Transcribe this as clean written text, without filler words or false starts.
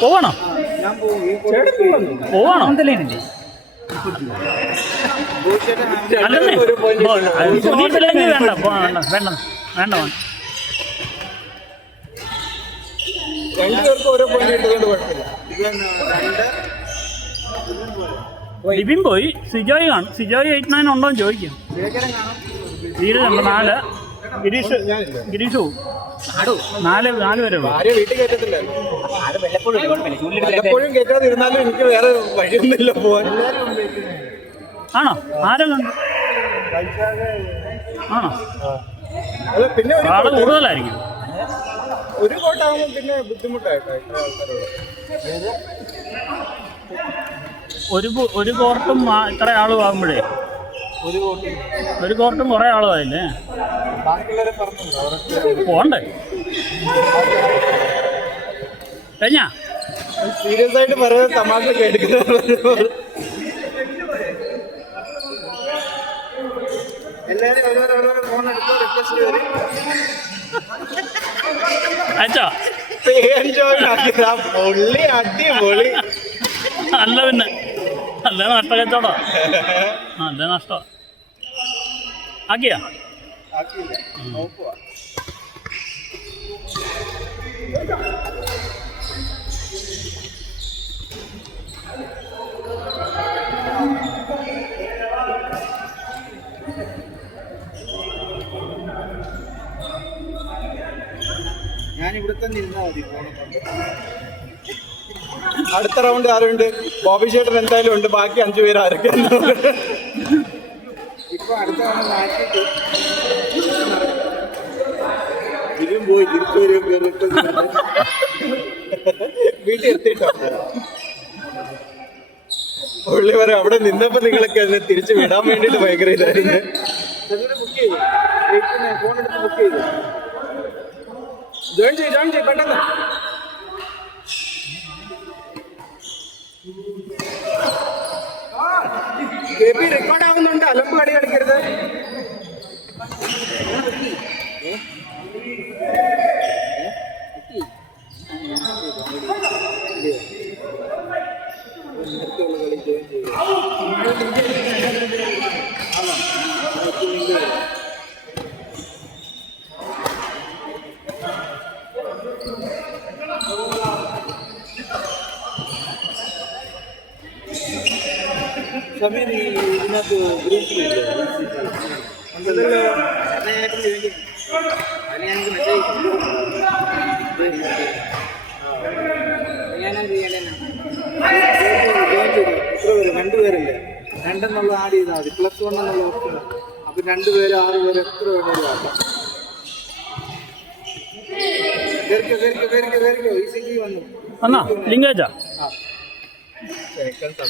പോവാണോ? പോവാണോ? അല്ലെന്നേ സുനീഷില്ലെങ്കിൽ വേണ്ട വേണ്ട വേണ്ട വേണ്ട. ലിബിൻ പോയി. സിജോയ് കാണും. സിജോയ് 89 ഉണ്ടോ എന്ന് ചോദിക്കും. ധീരജുണ്ട് 4. ഗിരീഷ് പോവും. 4 വരെ ആണോ? ആരെല്ലാം ആണോ? പിന്നെ ആള് കൂടുതലായിരിക്കും. ഒരു കോട്ടാകുമ്പോൾ പിന്നെ ബുദ്ധിമുട്ടായിട്ടോ ഒരു കോർട്ടും ഇത്ര ആളും ആകുമ്പോഴേ ഒരു കോർട്ടും കുറെ ആളുമായില്ലേ പോണ്ടേ? കഴിഞ്ഞാ സീരിയസ് ആയിട്ട് പറയുന്നത് തമാശ കേൾക്കുന്നത്. എല്ലാരും ഓരോരോ ഫോൺ എടുത്ത് റിക്വസ്റ്റ് കയറി അയച്ചോ? പൊള്ളി അടിപൊളി. അല്ല പിന്നെ നല്ല നഷ്ട കച്ചവടം. നല്ല നഷ്ടം ആക്കിയാ ഞാനിവിടെ തന്നെ ഇരുന്നാൽ മതി. അടുത്ത റൗണ്ട് ആരുണ്ട്? ബോബി ചേട്ടൻ എന്തായാലും ഉണ്ട്. ബാക്കി 5 പേര് ആരൊക്കെ ഇപ്പൊ അടുത്ത തവണ മാറ്റിട്ട് ഇതിലും പോയി തിരിച്ചു വീട്ടിൽ എത്തിയിട്ടോ പുള്ളി പറയാം അവിടെ നിന്നപ്പോ നിങ്ങളൊക്കെ അതിനെ തിരിച്ചു വിടാൻ വേണ്ടിട്ട് ഭയങ്കര ഇതായിരുന്നു. ബുക്ക് ചെയ്തു. ഫോൺ എടുത്ത് ബുക്ക് ചെയ്തു. ജോയിൻ ചെയ്യ് പെട്ടെന്ന്. റെക്കോർഡ് ആവുന്നുണ്ട്. അലമ്പ് കളി കളിക്കരുത്. സമയം ഇതിനകത്ത് ഉണ്ടല്ലോ. എത്ര പേര്? 2 പേരല്ലേ? 2 എന്നുള്ള ആഡ് ചെയ്താൽ മതി. +1 എന്നുള്ള ഓപ്ഷൻ. അപ്പൊ 2 പേര് 6 പേര് എത്ര വേണേലും ആക്കാം. ഈസി വന്നു. ലിങ്ക് അയച്ചാ?